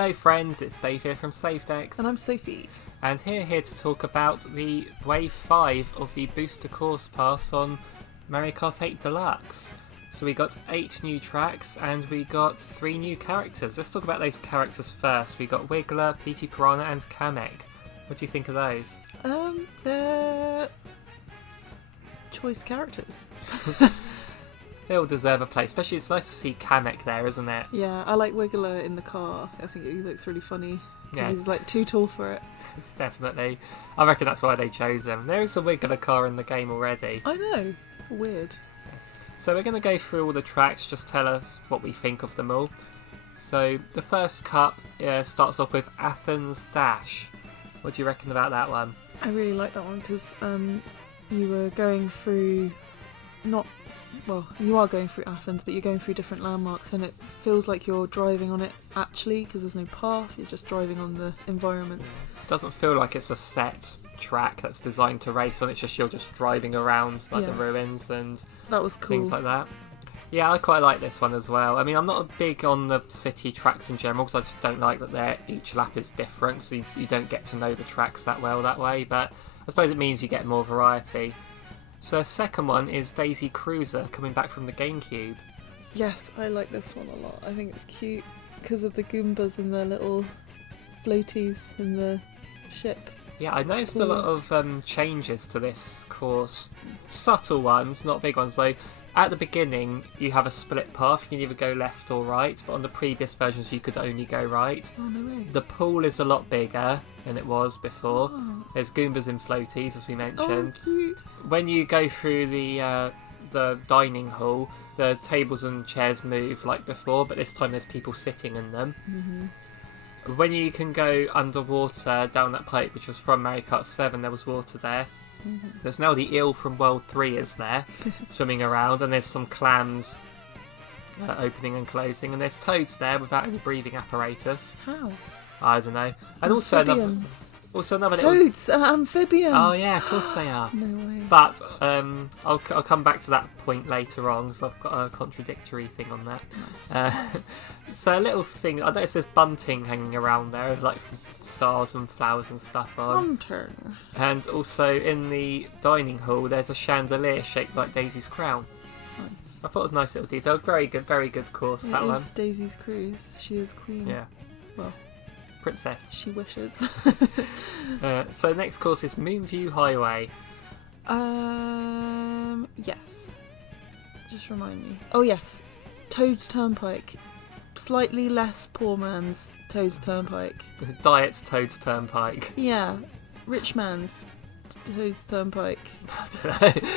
Hello friends, it's Dave here from SafeDex. And I'm Sophie. And here to talk about the Wave 5 of the Booster Course Pass on Mario Kart 8 Deluxe. So we got 8 new tracks and we got 3 new characters. Let's talk about those characters first. We got Wiggler, P.T. Piranha and Kamek. What do you think of those? They're choice characters. They all deserve a place, especially it's nice to see Kamek there, isn't it? Yeah, I like Wiggler in the car. I think he looks really funny. Yeah. He's like too tall for it. Definitely. I reckon that's why they chose him. There is a Wiggler car in the game already. I know. Weird. So we're going to go through all the tracks, just tell us what we think of them all. So the first cup starts off with Athens Dash. What do you reckon about that one? I really like that one because you were going through you are going through Athens, but you're going through different landmarks and it feels like you're driving on it actually because there's no path, you're just driving on the environments. It doesn't feel like it's a set track that's designed to race on, it's just you're just driving around like the ruins and that was cool. Things like that. Yeah, I quite like this one as well. I mean, I'm not big on the city tracks in general because I just don't like that each lap is different, so you don't get to know the tracks that well that way, but I suppose it means you get more variety. So the second one is Daisy Cruiser, coming back from the GameCube. Yes, I like this one a lot. I think it's cute because of the Goombas and their little floaties in the ship. Yeah, I noticed a lot of changes to this course. Subtle ones, not big ones. So at the beginning, you have a split path. You can either go left or right, but on the previous versions, you could only go right. Oh, no way. The pool is a lot bigger than it was before. Oh. There's Goombas and floaties, as we mentioned. Oh, cute. When you go through the dining hall, the tables and chairs move like before, but this time there's people sitting in them. Mm-hmm. When you can go underwater down that pipe, which was from Mario Kart 7, there was water there. Mm-hmm. There's now the eel from World 3 is there, swimming around, and there's some clams opening and closing, and there's toads there without any breathing apparatus. How? I don't know. And Amphibians. also another Toads are amphibians. Oh yeah, of course they are. No way. But I'll come back to that point later on, so I've got a contradictory thing on that. Nice. So a little thing, I noticed there's bunting hanging around there, like stars and flowers and stuff on. Bunting. And also in the dining hall, there's a chandelier shaped like Daisy's crown. Nice. I thought it was a nice little detail. Very good course, that It one. is Daisy's cruise. She is queen. Yeah. Well, Princess. she wishes. So next course is Moonview Highway. Yes. Just remind me. Oh yes, Toad's Turnpike. Slightly less poor man's Toad's Turnpike. Diet's Toad's Turnpike. Yeah, rich man's Toad's Turnpike. I don't know.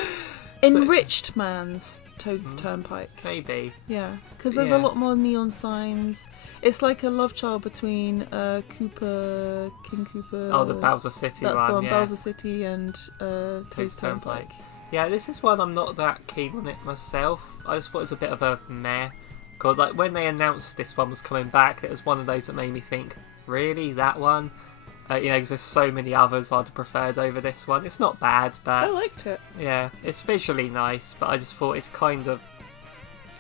Enriched man's Toad's Turnpike. Maybe. Yeah, because there's a lot more neon signs. It's like a love child between King Koopa. Oh, the Bowser City That's one. the one, yeah. Bowser City and Toad's Turnpike. Yeah, this is one I'm not that keen on it myself. I just thought it was a bit of a meh. Because like when they announced this one was coming back, it was one of those that made me think, really, that one? Because there's so many others I'd have preferred over this one. It's not bad, I but liked it. yeah, it's visually nice, but I just thought it's kind of...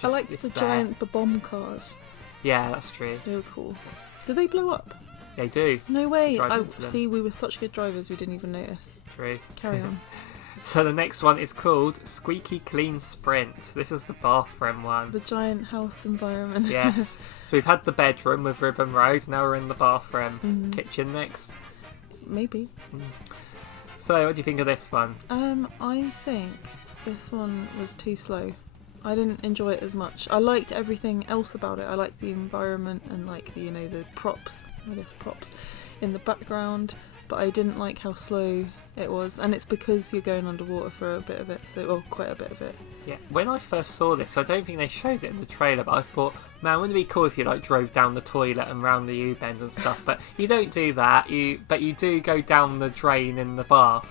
I liked the there. giant bomb cars. Yeah, that's true. They were cool. Did they blow up? They do. No way. Drive into them. See, we were such good drivers, we didn't even notice. True. Carry on. So the next one is called Squeaky Clean Sprint. This is the bathroom one. The giant house environment. Yes. So we've had the bedroom with Ribbon Road, now we're in the bathroom. Mhm. Kitchen next. Maybe. So what do you think of this one? I think this one was too slow. I didn't enjoy it as much. I liked everything else about it. I liked the environment and like the props, in the background, but I didn't like how slow it was, and it's because you're going underwater for a bit of it, quite a bit of it. Yeah, when I first saw this, I don't think they showed it in the trailer, but I thought, man, wouldn't it be cool if you like drove down the toilet and round the U-bend and stuff? But you don't do that. But you do go down the drain in the bath,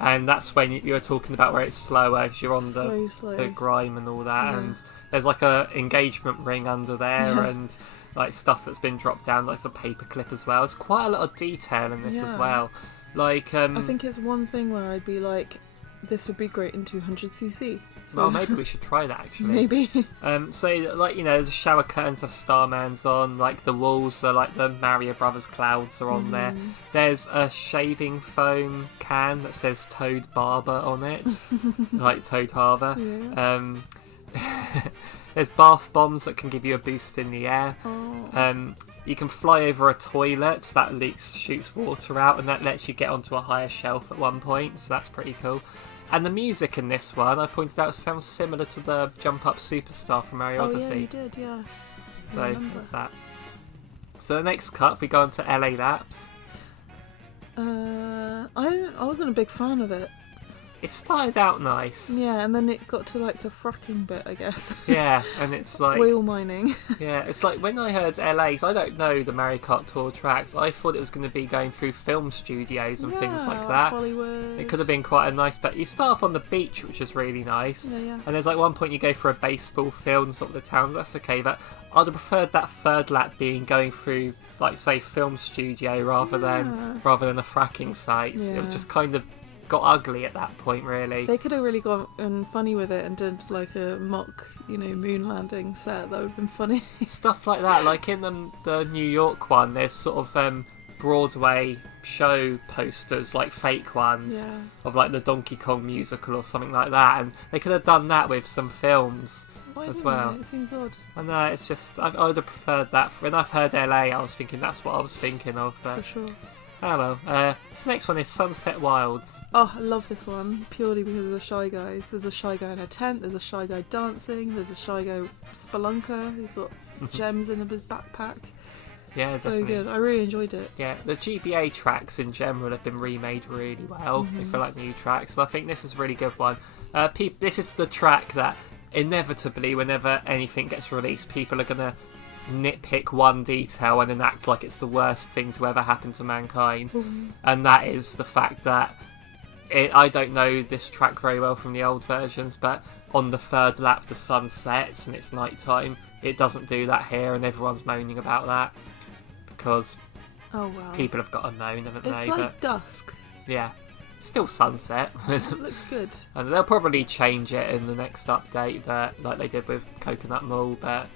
and that's when you're talking about where it's slower because you're on the grime and all that, and there's like a engagement ring under there and like stuff that's been dropped down, like some paper clip as well. There's quite a lot of detail in this as well. Like I think it's one thing where I'd be like, this would be great in 200cc. Well, maybe we should try that actually. Maybe. So like the shower curtains have Starman's on. Like the walls are like the Mario Brothers clouds are on there. There's a shaving foam can that says Toad Barber on it, like Toad Harbour. Yeah. There's bath bombs that can give you a boost in the air. Oh. You can fly over a toilet that shoots water out, and that lets you get onto a higher shelf at one point, so that's pretty cool. And the music in this one, I pointed out, sounds similar to the Jump Up Superstar from Mario Odyssey. Oh yeah, you did, yeah. So that's that. So the next cup, we go on to LA Laps. I wasn't a big fan of it. It started out nice. Yeah, and then it got to like the fracking bit, I guess. Yeah, and it's like... Wheel mining. Yeah, it's like when I heard LA's, I don't know the Mario Kart Tour tracks, I thought it was going to be going through film studios and things like that. Hollywood. It could have been quite a nice, but you start off on the beach, which is really nice. Yeah. And there's like one point you go for a baseball field and sort of the towns, that's okay, but I'd have preferred that third lap being going through, like, say, film studio rather than a fracking site. Yeah. It was just kind of got ugly at that point, really. They could have really gone funny with it and did like a mock, moon landing set. That would have been funny. Stuff like that, like in the New York one, there's sort of Broadway show posters, like fake ones, of like the Donkey Kong musical or something like that, and they could have done that with some films. Why as didn't well. they? It seems odd. I know, it's just, I would have preferred that. When I've heard LA, I was thinking that's what I was thinking of, but... For sure. Oh well. This next one is Sunset Wilds. Oh, I love this one, purely because of the Shy Guys. There's a Shy Guy in a tent, there's a Shy Guy dancing, there's a Shy Guy spelunker who's got gems in his backpack. Yeah, so definitely. good. I really enjoyed it. Yeah, the GBA tracks in general have been remade really well. They feel like new tracks, and I think this is a really good one. This is the track that inevitably, whenever anything gets released, people are going to nitpick one detail and then act like it's the worst thing to ever happen to mankind. And that is the fact that I don't know this track very well from the old versions, but on the third lap the sun sets and it's night time. It doesn't do that here, and everyone's moaning about that because people have got to moan, haven't they? It's like dusk. Yeah, still sunset. It looks good. And they'll probably change it in the next update, that like they did with Coconut Mall, but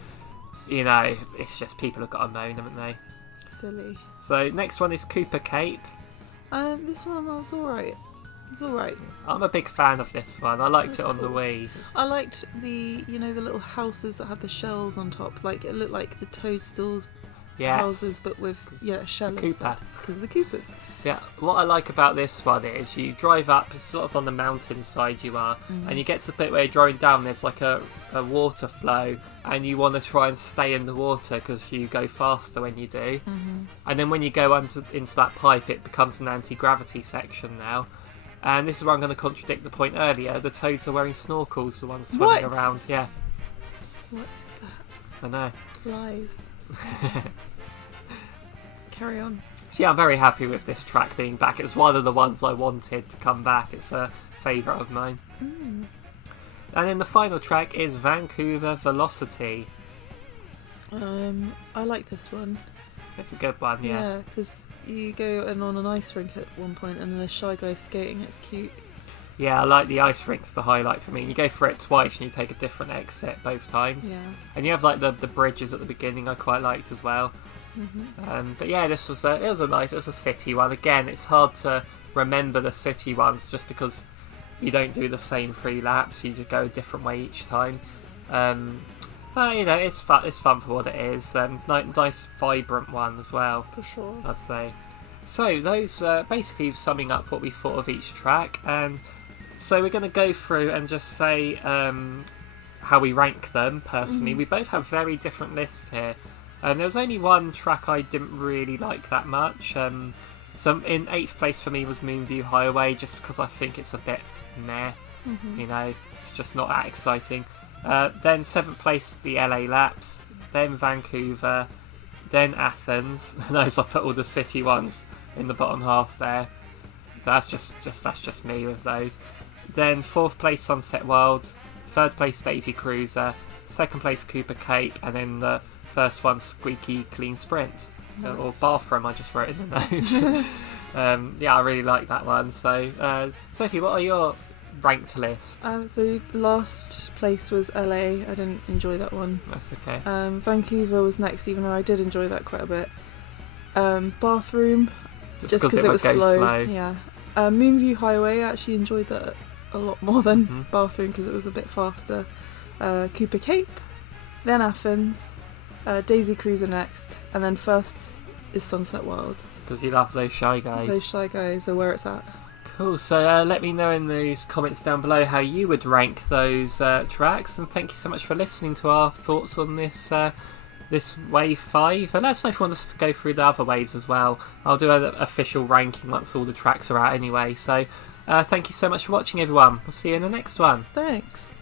it's just people have got to moan, haven't they? Silly. So next one is Cooper Cape. This one was alright. It's alright. I'm a big fan of this one. I liked it on the cool. Wii. I liked the little houses that have the shells on top. Like it looked like the Toadstools houses, but with shell instead. Because of the Coopers. Yeah, what I like about this one is you drive up, sort of on the mountain side you are, and you get to the bit where you're driving down, there's like a water flow, and you want to try and stay in the water because you go faster when you do. And then when you go into that pipe, it becomes an anti-gravity section now. And this is where I'm going to contradict the point earlier. The toads are wearing snorkels, the ones swimming around. Yeah. What's that? I know. Lies. Carry on. So yeah, I'm very happy with this track being back. It's one of the ones I wanted to come back. It's a favourite of mine. And then the final track is Vancouver Velocity. I like this one. It's a good one, yeah. Yeah, because you go on an ice rink at one point and the Shy Guy skating. It's cute. Yeah, I like the ice rinks, the highlight for me. You go for it twice and you take a different exit both times. Yeah. And you have like the bridges at the beginning I quite liked as well. But yeah, this was it was a city one. Again, it's hard to remember the city ones just because you don't do the same 3 laps. You just go a different way each time. But it's fun for what it is. Nice vibrant one as well. For sure. I'd say. So those basically summing up what we thought of each track, and so we're going to go through and just say how we rank them personally. We both have very different lists here. There was only one track I didn't really like that much. So in 8th place for me was Moonview Highway, just because I think it's a bit meh. It's just not that exciting. Then 7th place, the LA Laps. Then Vancouver. Then Athens. Notice I put all the city ones in the bottom half there. That's just me with those. Then 4th place, Sunset Wilds. 3rd place, Daisy Cruiser. 2nd place, Cooper Cape. And then the first one, Squeaky Clean Sprint. Nice. Or Bathroom, I just wrote in the notes. Yeah, I really like that one. So, Sophie, what are your ranked list? So last place was LA. I didn't enjoy that one. That's okay. Vancouver was next, even though I did enjoy that quite a bit. Bathroom, just because it was slow. Yeah. Moonview Highway, I actually enjoyed that a lot more than Bathroom because it was a bit faster. Cooper Cape, then Athens, Daisy Cruiser next, and then first is Sunset Wilds. Because you love those Shy Guys. Those Shy Guys are where it's at. Cool, so let me know in those comments down below how you would rank those tracks, and thank you so much for listening to our thoughts on this this wave 5, and let us know if you want us to go through the other waves as well. I'll do an official ranking once all the tracks are out anyway, so thank you so much for watching everyone. We'll see you in the next one. Thanks.